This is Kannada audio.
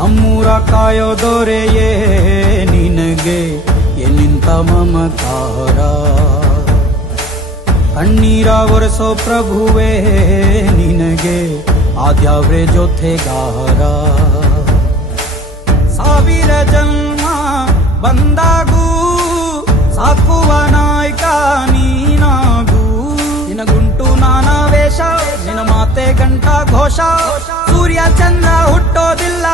ನಮ್ಮೂರ ಕಾಯೋ ದೊರೆಯೇ ನಿನಗೆ ಎನ್ನಿಂತ ಮಮಕಾರ. ಕಣ್ಣೀರ ಒರೆಸೋ ಪ್ರಭುವೇ ನಿನಗೆ ಆದ್ಯಾವ್ರೆ ಜೊತೆಗಾರ. ಸಾವಿರ ಜನ್ಮ ಬಂದಾಗೂ ಸಾಕುವ ನಾಯಕ ನೀನಾಗೂ. ನಿನಗುಂಟು ನಾನಾ ವೇಷ, ನಿನ್ನ ಮಾತೆ ಗಂಟ ಘೋಷ. ಸೂರ್ಯ ಚಂದ್ರ ಹುಟ್ಟೋದಿಲ್ಲ